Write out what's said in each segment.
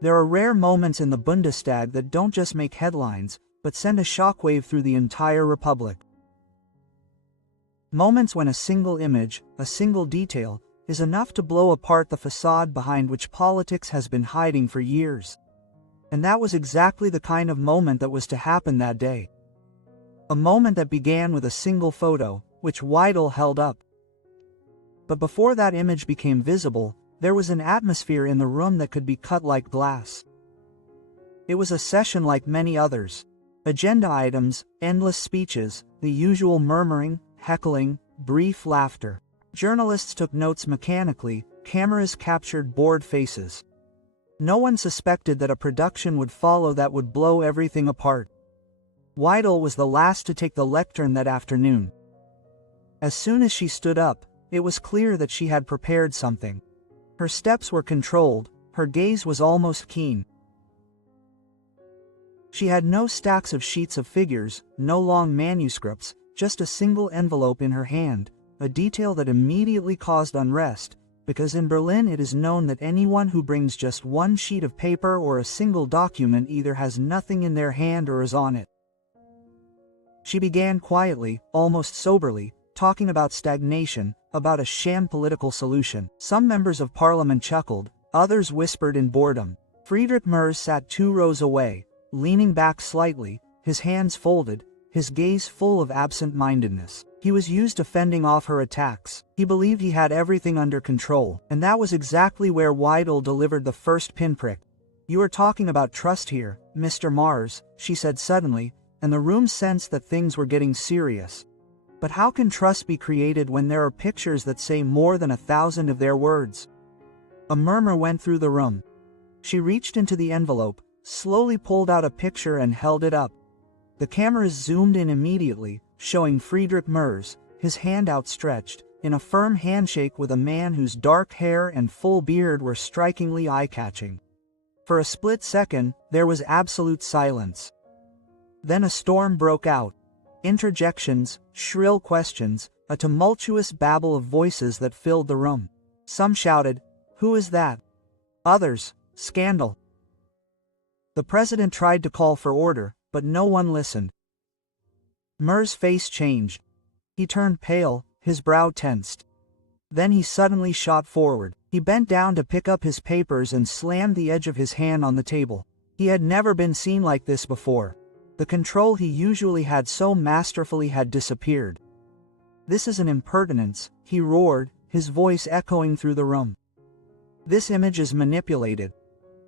There are rare moments in the Bundestag that don't just make headlines, but send a shockwave through the entire republic. Moments when a single image, a single detail, is enough to blow apart the facade behind which politics has been hiding for years. And that was exactly the kind of moment that was to happen that day. A moment that began with a single photo, which Weidel held up. But before that image became visible, there was an atmosphere in the room that could be cut like glass. It was a session like many others. Agenda items, endless speeches, the usual murmuring, heckling, brief laughter. Journalists took notes mechanically, cameras captured bored faces. No one suspected that a production would follow that would blow everything apart. Weidel was the last to take the lectern that afternoon. As soon as she stood up, it was clear that she had prepared something. Her steps were controlled, her gaze was almost keen. She had no stacks of sheets of figures, no long manuscripts, just a single envelope in her hand, a detail that immediately caused unrest, because in Berlin it is known that anyone who brings just one sheet of paper or a single document either has nothing in their hand or is on it. She began quietly, almost soberly, talking about stagnation, about a sham political solution. Some members of parliament chuckled, others whispered in boredom. Friedrich Merz sat 2 rows away, leaning back slightly, his hands folded, his gaze full of absent-mindedness. He was used to fending off her attacks. He believed he had everything under control, and that was exactly where Weidel delivered the first pinprick. "You are talking about trust here, Mr. Mars," she said suddenly, and the room sensed that things were getting serious. But how can trust be created when there are pictures that say more than 1,000 of their words? A murmur went through the room. She reached into the envelope, slowly pulled out a picture and held it up. The cameras zoomed in immediately, showing Friedrich Merz, his hand outstretched, in a firm handshake with a man whose dark hair and full beard were strikingly eye-catching. For a split second, there was absolute silence. Then a storm broke out. Interjections, shrill questions, a tumultuous babble of voices that filled the room. Some shouted, "Who is that?" Others, "Scandal." The president tried to call for order, but no one listened. Merz's face changed. He turned pale, his brow tensed. Then he suddenly shot forward. He bent down to pick up his papers and slammed the edge of his hand on the table. He had never been seen like this before. The control he usually had so masterfully had disappeared. "This is an impertinence," he roared, his voice echoing through the room. "This image is manipulated.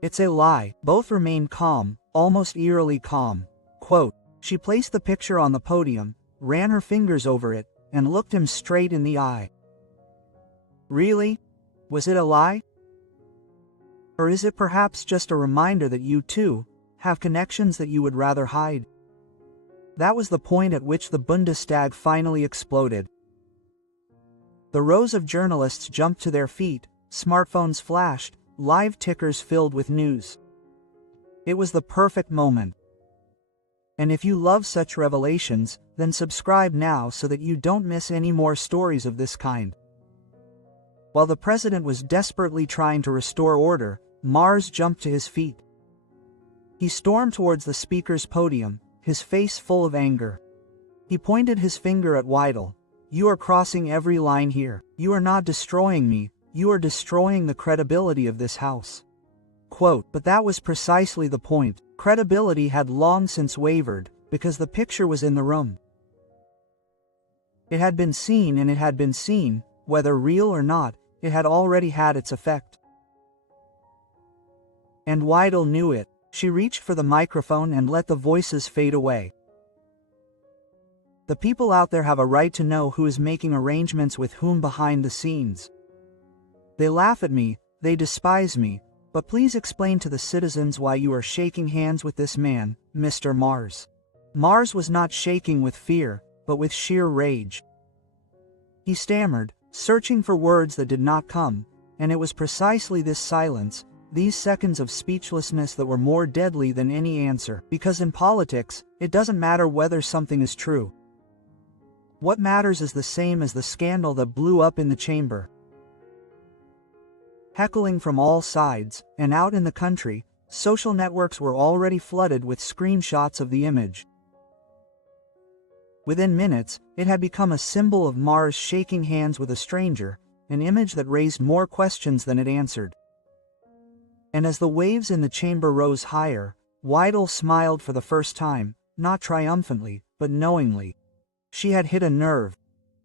It's a lie." Both remained calm, almost eerily calm. Quote, she placed the picture on the podium, ran her fingers over it, and looked him straight in the eye. "Really? Was it a lie? Or is it perhaps just a reminder that you, too, have connections that you would rather hide?" That was the point at which the Bundestag finally exploded. The rows of journalists jumped to their feet, smartphones flashed, live tickers filled with news. It was the perfect moment. And if you love such revelations, then subscribe now so that you don't miss any more stories of this kind. While the president was desperately trying to restore order, Mars jumped to his feet. He stormed towards the speaker's podium, his face full of anger. He pointed his finger at Weidel. "You are crossing every line here. You are not destroying me, you are destroying the credibility of this house." Quote, but that was precisely the point. Credibility had long since wavered, because the picture was in the room. It had been seen and it had been seen, whether real or not, it had already had its effect. And Weidel knew it. She reached for the microphone and let the voices fade away. "The people out there have a right to know who is making arrangements with whom behind the scenes. They laugh at me, they despise me, but please explain to the citizens why you are shaking hands with this man, Mr. Mars." Mars was not shaking with fear, but with sheer rage. He stammered, searching for words that did not come, and it was precisely this silence, these seconds of speechlessness that were more deadly than any answer. Because in politics, it doesn't matter whether something is true. What matters is the same as the scandal that blew up in the chamber. Heckling from all sides, and out in the country, social networks were already flooded with screenshots of the image. Within minutes, it had become a symbol of Mars shaking hands with a stranger, an image that raised more questions than it answered. And as the waves in the chamber rose higher, Weidel smiled for the first time, not triumphantly, but knowingly. She had hit a nerve.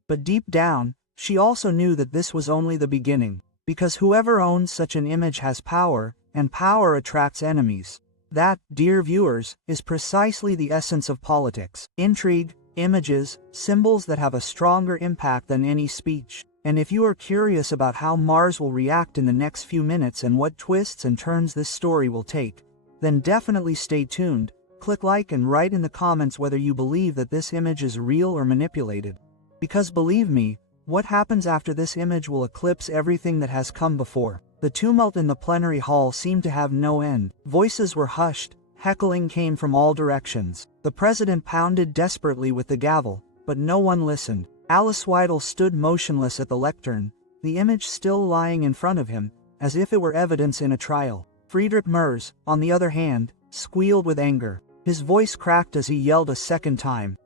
But deep down, she also knew that this was only the beginning, because whoever owns such an image has power, and power attracts enemies. That, dear viewers, is precisely the essence of politics. Intrigue, images, symbols that have a stronger impact than any speech. And if you are curious about how Mars will react in the next few minutes and what twists and turns this story will take, then definitely stay tuned. Click like and write in the comments whether you believe that this image is real or manipulated. Because believe me, what happens after this image will eclipse everything that has come before. The tumult in the plenary hall seemed to have no end. Voices were hushed, heckling came from all directions. The president pounded desperately with the gavel, but no one listened. Alice Weidel stood motionless at the lectern, the image still lying in front of him, as if it were evidence in a trial. Friedrich Merz, on the other hand, squealed with anger. His voice cracked as he yelled a second time.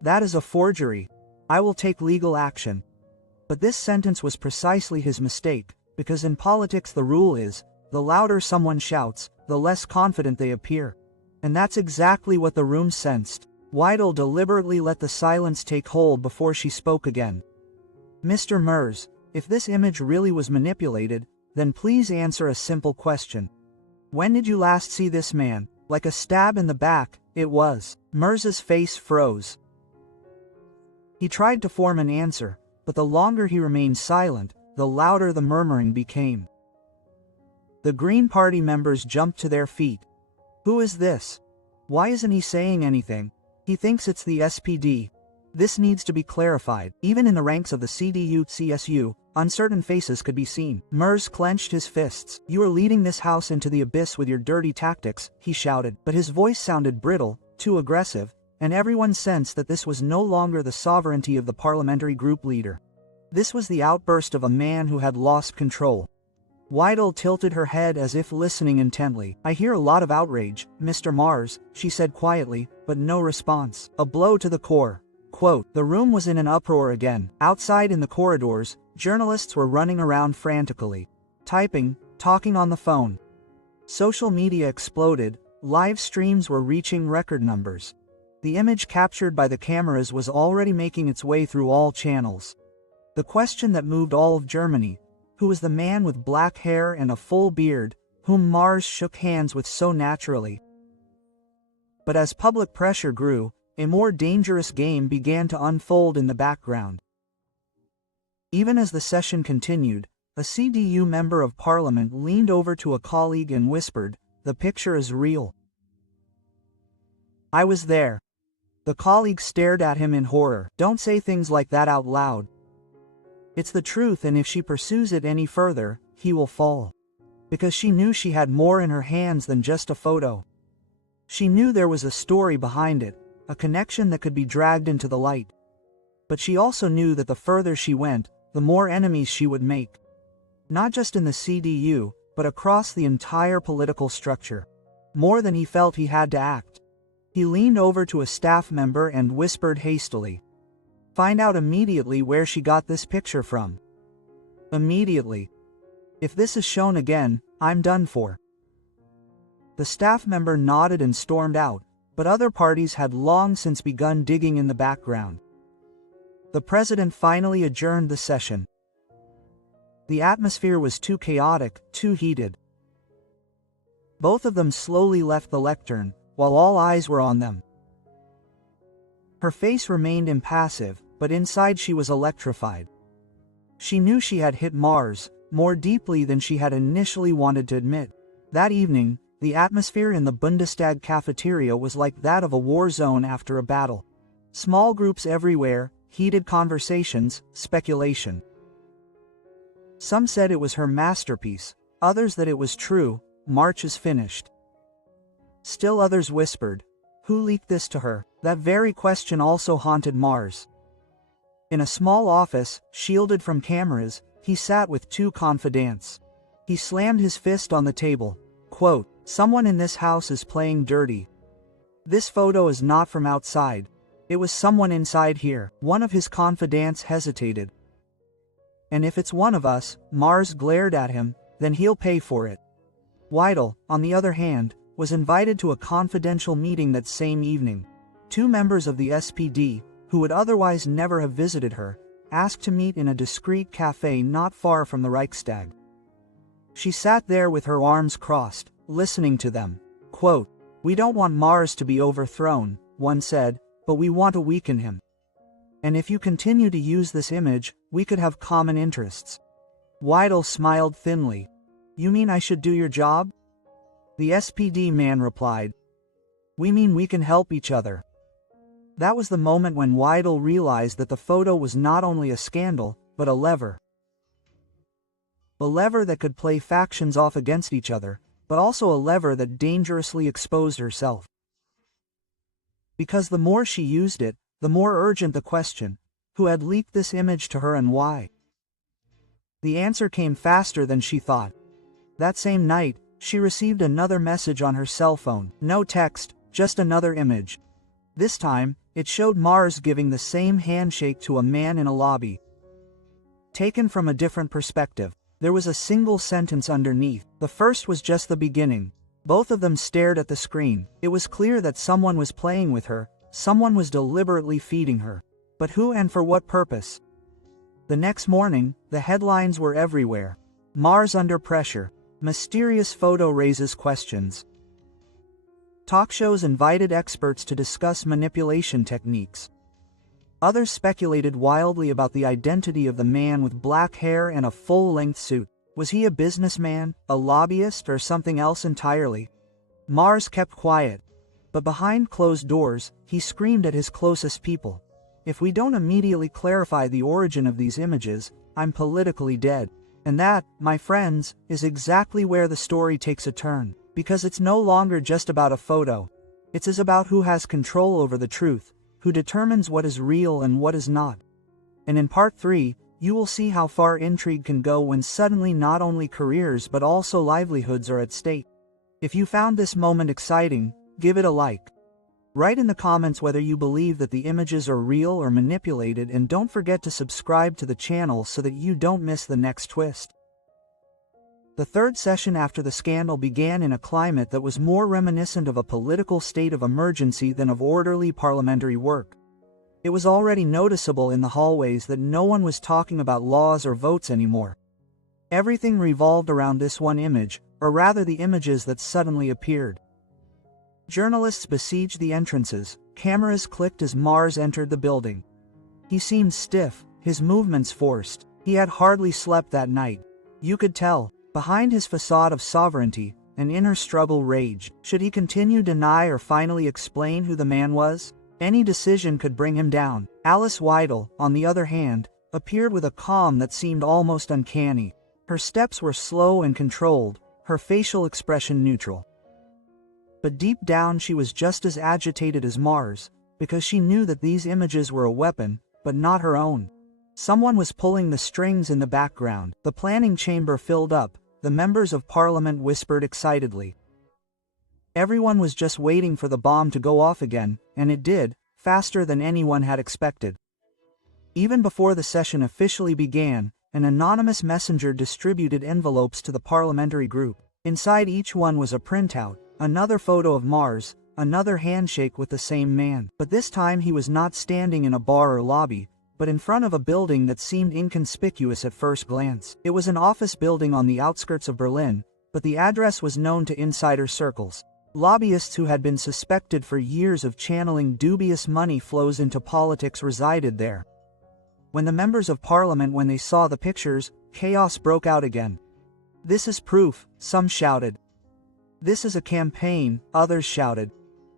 "That is a forgery. I will take legal action." But this sentence was precisely his mistake, because in politics the rule is, the louder someone shouts, the less confident they appear. And that's exactly what the room sensed. Weidel deliberately let the silence take hold before she spoke again. "Mr. Merz, if this image really was manipulated, then please answer a simple question. When did you last see this man?" Like a stab in the back, it was. Merz's face froze. He tried to form an answer, but the longer he remained silent, the louder the murmuring became. The Green Party members jumped to their feet. "Who is this? Why isn't he saying anything? He thinks it's the SPD. This needs to be clarified." Even in the ranks of the CDU-CSU, uncertain faces could be seen. Merz clenched his fists. "You are leading this house into the abyss with your dirty tactics," he shouted. But his voice sounded brittle, too aggressive, and everyone sensed that this was no longer the sovereignty of the parliamentary group leader. This was the outburst of a man who had lost control. Weidel tilted her head as if listening intently. "I hear a lot of outrage, Mr. Mars," she said quietly, but no response. A blow to the core. Quote, the room was in an uproar again. Outside in the corridors, journalists were running around frantically. Typing, talking on the phone. Social media exploded, live streams were reaching record numbers. The image captured by the cameras was already making its way through all channels. The question that moved all of Germany, who was the man with black hair and a full beard, whom Mars shook hands with so naturally? But as public pressure grew, a more dangerous game began to unfold in the background. Even as the session continued, a CDU member of parliament leaned over to a colleague and whispered, "The picture is real." "I was there." The colleague stared at him in horror. "Don't say things like that out loud. It's the truth, and if she pursues it any further, he will fall." Because she knew she had more in her hands than just a photo. She knew there was a story behind it, a connection that could be dragged into the light. But she also knew that the further she went, the more enemies she would make. Not just in the CDU, but across the entire political structure. More than he felt he had to act. He leaned over to a staff member and whispered hastily, "Find out immediately where she got this picture from. Immediately. If this is shown again, I'm done for." The staff member nodded and stormed out, but other parties had long since begun digging in the background. The president finally adjourned the session. The atmosphere was too chaotic, too heated. Both of them slowly left the lectern, while all eyes were on them. Her face remained impassive, but inside she was electrified. She knew she had hit Mars, more deeply than she had initially wanted to admit. That evening, the atmosphere in the Bundestag cafeteria was like that of a war zone after a battle. Small groups everywhere, heated conversations, speculation. Some said it was her masterpiece, others that it was true, March is finished. Still others whispered, who leaked this to her? That very question also haunted Mars. In a small office, shielded from cameras, he sat with two confidants. He slammed his fist on the table. Quote, Someone in this house is playing dirty. This photo is not from outside. It was someone inside here. One of his confidants hesitated. And if it's one of us, Merz glared at him, then he'll pay for it. Weidel, on the other hand, was invited to a confidential meeting that same evening. Two members of the SPD, who would otherwise never have visited her, asked to meet in a discreet cafe not far from the Reichstag. She sat there with her arms crossed, listening to them. Quote, "We don't want Merz to be overthrown," one said, "but we want to weaken him. And if you continue to use this image, we could have common interests." Weidel smiled thinly. "You mean I should do your job?" The SPD man replied, "We mean we can help each other." That was the moment when Weidel realized that the photo was not only a scandal, but a lever. A lever that could play factions off against each other, but also a lever that dangerously exposed herself. Because the more she used it, the more urgent the question: who had leaked this image to her and why? The answer came faster than she thought. That same night, she received another message on her cell phone. No text, just another image. This time, it showed Merz giving the same handshake to a man in a lobby. Taken from a different perspective, there was a single sentence underneath. The first was just the beginning. Both of them stared at the screen. It was clear that someone was playing with her, someone was deliberately feeding her. But who and for what purpose? The next morning, the headlines were everywhere. Merz under pressure. Mysterious photo raises questions. Talk shows invited experts to discuss manipulation techniques. Others speculated wildly about the identity of the man with black hair and a full-length suit. Was he a businessman, a lobbyist, or something else entirely? Merz kept quiet. But behind closed doors, he screamed at his closest people. "If we don't immediately clarify the origin of these images, I'm politically dead." And that, my friends, is exactly where the story takes a turn. Because it's no longer just about a photo. It's about who has control over the truth, who determines what is real and what is not. And in part 3, you will see how far intrigue can go when suddenly not only careers but also livelihoods are at stake. If you found this moment exciting, give it a like. Write in the comments whether you believe that the images are real or manipulated, and don't forget to subscribe to the channel so that you don't miss the next twist. The third session after the scandal began in a climate that was more reminiscent of a political state of emergency than of orderly parliamentary work. It was already noticeable in the hallways that no one was talking about laws or votes anymore. Everything revolved around this one image, or rather the images that suddenly appeared. Journalists besieged the entrances, cameras clicked as Merz entered the building. He seemed stiff, his movements forced. He had hardly slept that night. You could tell. Behind his facade of sovereignty, an inner struggle raged. Should he continue to deny or finally explain who the man was? Any decision could bring him down. Alice Weidel, on the other hand, appeared with a calm that seemed almost uncanny. Her steps were slow and controlled, her facial expression neutral. But deep down she was just as agitated as Merz, because she knew that these images were a weapon, but not her own. Someone was pulling the strings in the background. The planning chamber filled up. The members of parliament whispered excitedly. Everyone was just waiting for the bomb to go off again, and it did, faster than anyone had expected. Even before the session officially began, an anonymous messenger distributed envelopes to the parliamentary group. Inside each one was a printout, another photo of Merz, another handshake with the same man. But this time he was not standing in a bar or lobby, but in front of a building that seemed inconspicuous at first glance. It was an office building on the outskirts of Berlin, but the address was known to insider circles. Lobbyists who had been suspected for years of channeling dubious money flows into politics resided there. When the members of parliament saw the pictures, chaos broke out again. "This is proof," some shouted. "This is a campaign," others shouted.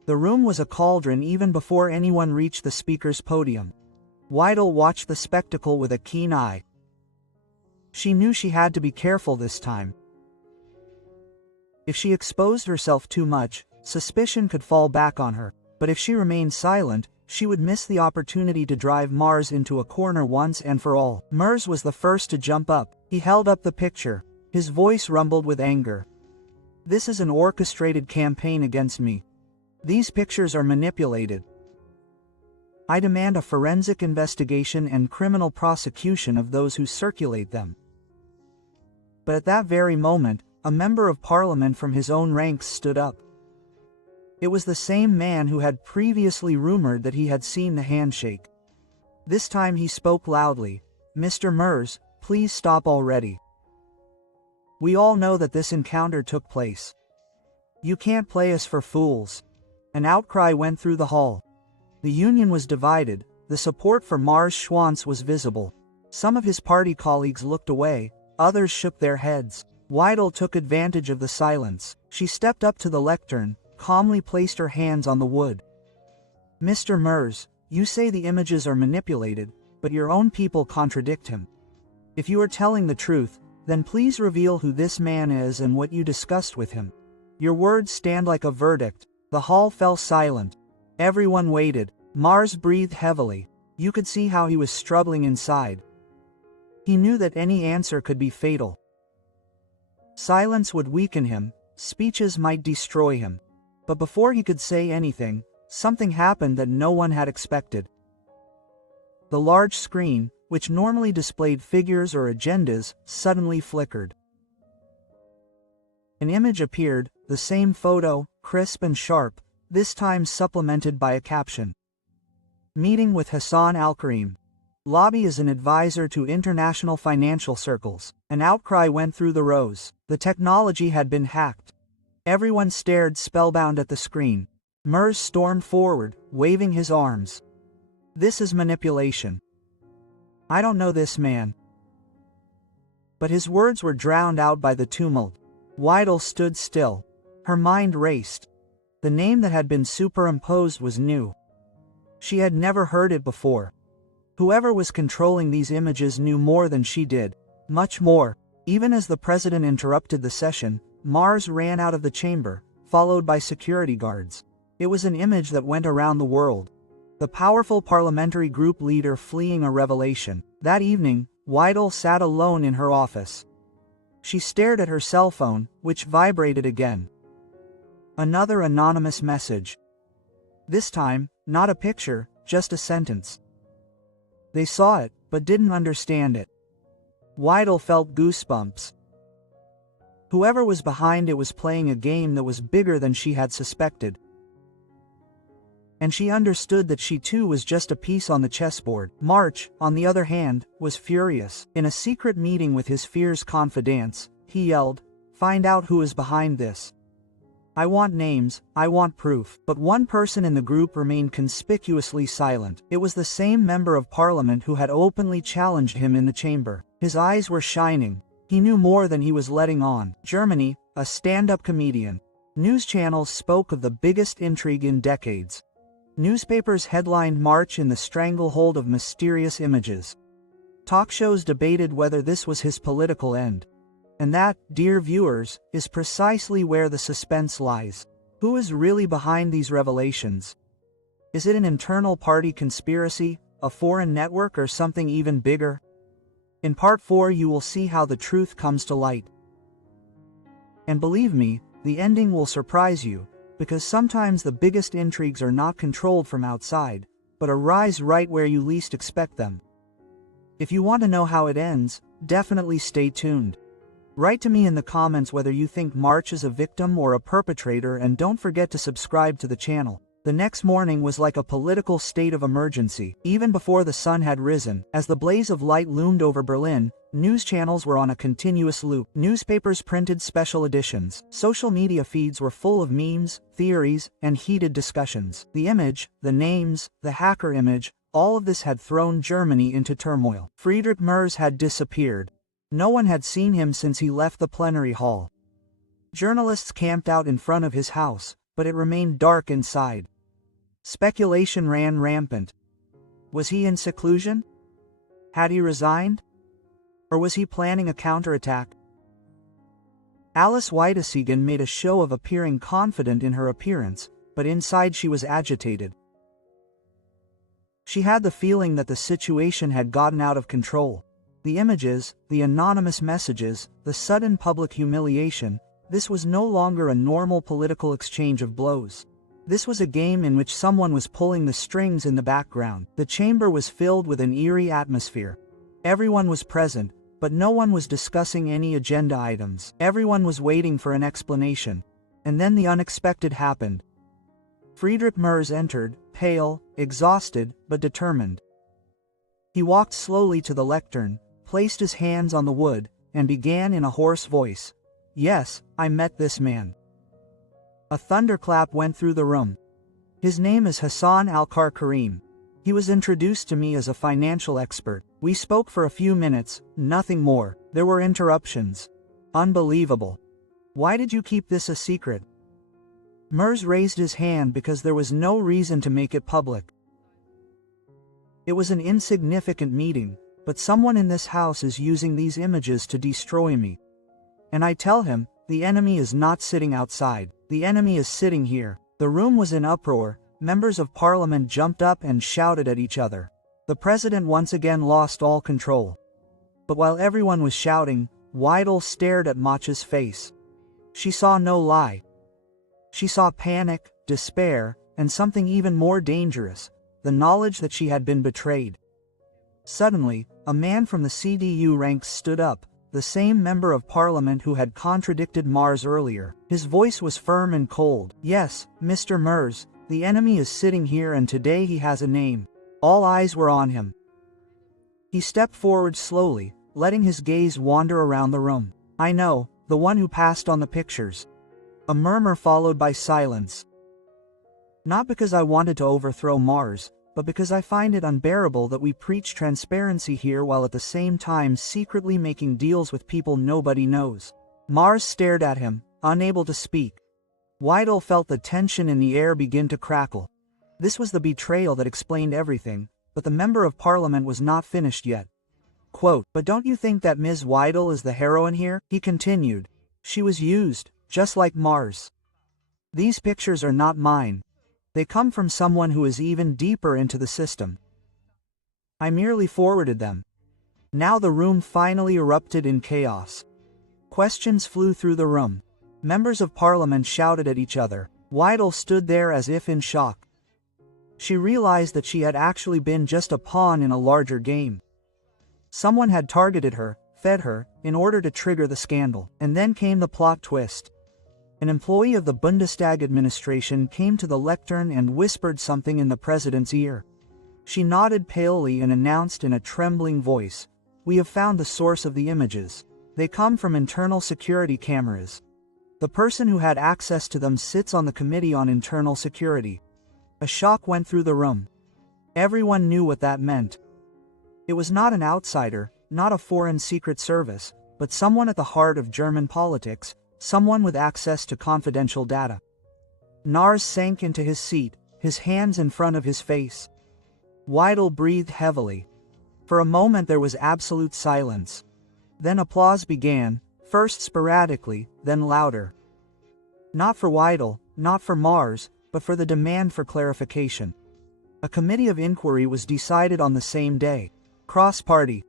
The room was a cauldron even before anyone reached the speaker's podium. Weidel watched the spectacle with a keen eye. She knew she had to be careful this time. If she exposed herself too much, suspicion could fall back on her, but if she remained silent, she would miss the opportunity to drive Merz into a corner once and for all. Merz was the first to jump up. He held up the picture. His voice rumbled with anger. This is an orchestrated campaign against me. These pictures are manipulated. I demand a forensic investigation and criminal prosecution of those who circulate them." But at that very moment, a member of parliament from his own ranks stood up. It was the same man who had previously rumored that he had seen the handshake. This time he spoke loudly. "Mr. Merz, please stop already. We all know that this encounter took place. You can't play us for fools." An outcry went through the hall. The union was divided. The support for Marz Schwanz was visible. Some of his party colleagues looked away, others shook their heads. Weidel took advantage of the silence. She stepped up to the lectern, calmly placed her hands on the wood. "Mr. Merz, you say the images are manipulated, but your own people contradict him. If you are telling the truth, then please reveal who this man is and what you discussed with him. Your words stand like a verdict." The hall fell silent. Everyone waited. Marz breathed heavily. You could see how he was struggling inside. He knew that any answer could be fatal. Silence would weaken him, speeches might destroy him. But before he could say anything, something happened that no one had expected. The large screen, which normally displayed figures or agendas, suddenly flickered. An image appeared, the same photo, crisp and sharp, this time supplemented by a caption. Meeting with Hassan Al-Karim. Lobby is an advisor to international financial circles. An outcry went through the rows. The technology had been hacked. Everyone stared spellbound at the screen. Merz stormed forward, waving his arms. "This is manipulation. I don't know this man." But his words were drowned out by the tumult. Weidel stood still. Her mind raced. The name that had been superimposed was new. She had never heard it before. Whoever was controlling these images knew more than she did. Much more. Even as the president interrupted the session, Marz ran out of the chamber, followed by security guards. It was an image that went around the world. The powerful parliamentary group leader fleeing a revelation. That evening, Weidel sat alone in her office. She stared at her cell phone, which vibrated again. Another anonymous message. This time, not a picture, just a sentence. They saw it, but didn't understand it. Weidel felt goosebumps. Whoever was behind it was playing a game that was bigger than she had suspected. And she understood that she too was just a piece on the chessboard. March, on the other hand, was furious. In a secret meeting with his fierce confidants, he yelled, "Find out who is behind this. I want names, I want proof." But one person in the group remained conspicuously silent. It was the same member of parliament who had openly challenged him in the chamber. His eyes were shining. He knew more than he was letting on. Germany, a stand-up comedian. News channels spoke of the biggest intrigue in decades. Newspapers headlined March in the stranglehold of mysterious images. Talk shows debated whether this was his political end. And that, dear viewers, is precisely where the suspense lies. Who is really behind these revelations? Is it an internal party conspiracy, a foreign network, or something even bigger? In part 4 you will see how the truth comes to light. And believe me, the ending will surprise you, because sometimes the biggest intrigues are not controlled from outside, but arise right where you least expect them. If you want to know how it ends, definitely stay tuned. Write to me in the comments whether you think March is a victim or a perpetrator, and don't forget to subscribe to the channel. The next morning was like a political state of emergency. Even before the sun had risen, as the blaze of light loomed over Berlin, news channels were on a continuous loop. Newspapers printed special editions. Social media feeds were full of memes, theories, and heated discussions. The image, the names, the hacker image, all of this had thrown Germany into turmoil. Friedrich Merz had disappeared. No one had seen him since he left the plenary hall. Journalists camped out in front of his house, but it remained dark inside. Speculation ran rampant. Was he in seclusion? Had he resigned? Or was he planning a counterattack? Alice Weidel made a show of appearing confident in her appearance, but inside she was agitated. She had the feeling that the situation had gotten out of control. The images, the anonymous messages, the sudden public humiliation, This was no longer a normal political exchange of blows. This was a game in which someone was pulling the strings in the background. The chamber was filled with an eerie atmosphere. Everyone was present, but no one was discussing any agenda items. Everyone was waiting for an explanation. And then the unexpected happened. Friedrich Merz entered, pale, exhausted, but determined. He walked slowly to the lectern, placed his hands on the wood, and began in a hoarse voice. "Yes, I met this man." A thunderclap went through the room. "His name is Hassan Alkar Karim. He was introduced to me as a financial expert. We spoke for a few minutes, nothing more. There were interruptions. Unbelievable. Why did you keep this a secret?" Merz raised his hand because there was no reason to make it public. "It was an insignificant meeting, but someone in this house is using these images to destroy me. And I tell him, the enemy is not sitting outside. The enemy is sitting here." The room was in uproar. Members of parliament jumped up and shouted at each other. The president once again lost all control. But while everyone was shouting, Weidel stared at Mach's face. She saw no lie. She saw panic, despair, and something even more dangerous, the knowledge that she had been betrayed. Suddenly, a man from the CDU ranks stood up, the same member of parliament who had contradicted Merz earlier. His voice was firm and cold. "Yes, Mr. Merz, the enemy is sitting here and today he has a name." All eyes were on him. He stepped forward slowly, letting his gaze wander around the room. "I know, the one who passed on the pictures." A murmur followed by silence. "Not because I wanted to overthrow Merz, but because I find it unbearable that we preach transparency here while at the same time secretly making deals with people nobody knows." Merz stared at him, unable to speak. Weidel felt the tension in the air begin to crackle. This was the betrayal that explained everything, but the member of parliament was not finished yet. Quote, "But don't you think that Ms. Weidel is the heroine here?" He continued. "She was used, just like Merz. These pictures are not mine. They come from someone who is even deeper into the system. I merely forwarded them." Now the room finally erupted in chaos. Questions flew through the room. Members of parliament shouted at each other. Weidel stood there as if in shock. She realized that she had actually been just a pawn in a larger game. Someone had targeted her, fed her, in order to trigger the scandal. And then came the plot twist. An employee of the Bundestag administration came to the lectern and whispered something in the president's ear. She nodded palely and announced in a trembling voice, "We have found the source of the images. They come from internal security cameras. The person who had access to them sits on the Committee on Internal Security." A shock went through the room. Everyone knew what that meant. It was not an outsider, not a foreign secret service, but someone at the heart of German politics, someone with access to confidential data. Merz sank into his seat, his hands in front of his face. Weidel breathed heavily. For a moment there was absolute silence. Then applause began, first sporadically, then louder. Not for Weidel, not for Merz, but for the demand for clarification. A committee of inquiry was decided on the same day. Cross-party.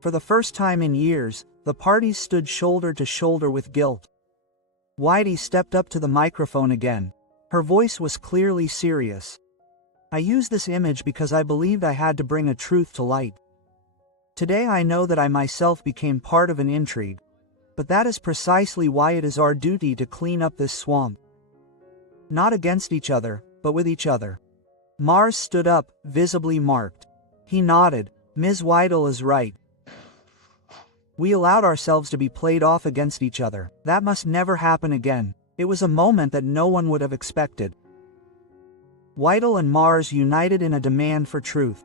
For the first time in years, the parties stood shoulder to shoulder with guilt. Weidel stepped up to the microphone again. Her voice was clearly serious. "I used this image because I believed I had to bring a truth to light. Today I know that I myself became part of an intrigue. But that is precisely why it is our duty to clean up this swamp. Not against each other, but with each other." Merz stood up, visibly marked. He nodded. "Ms. Weidel is right. We allowed ourselves to be played off against each other. That must never happen again." It was a moment that no one would have expected. Weidel and Merz united in a demand for truth.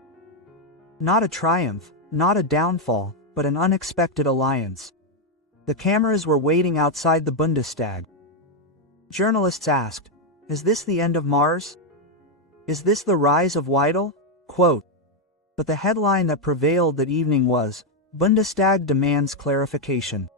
Not a triumph, not a downfall, but an unexpected alliance. The cameras were waiting outside the Bundestag. Journalists asked, "Is this the end of Merz? Is this the rise of Weidel?" Quote. But the headline that prevailed that evening was, "Bundestag demands clarification."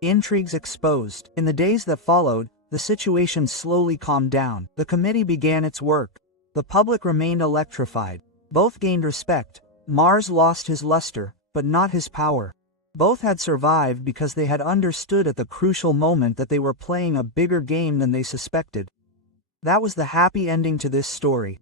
Intrigues exposed. In the days that followed, the situation slowly calmed down. The committee began its work. The public remained electrified. Both gained respect. Merz lost his luster, but not his power. Both had survived because they had understood at the crucial moment that they were playing a bigger game than they suspected. That was the happy ending to this story.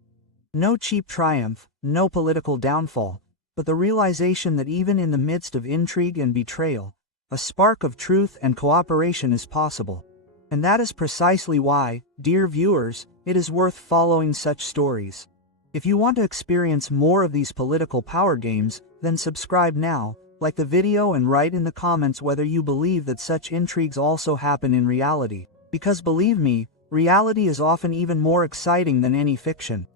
No cheap triumph, no political downfall, but the realization that even in the midst of intrigue and betrayal, a spark of truth and cooperation is possible. And that is precisely why, dear viewers, it is worth following such stories. If you want to experience more of these political power games, then subscribe now, like the video and write in the comments whether you believe that such intrigues also happen in reality. Because believe me, reality is often even more exciting than any fiction.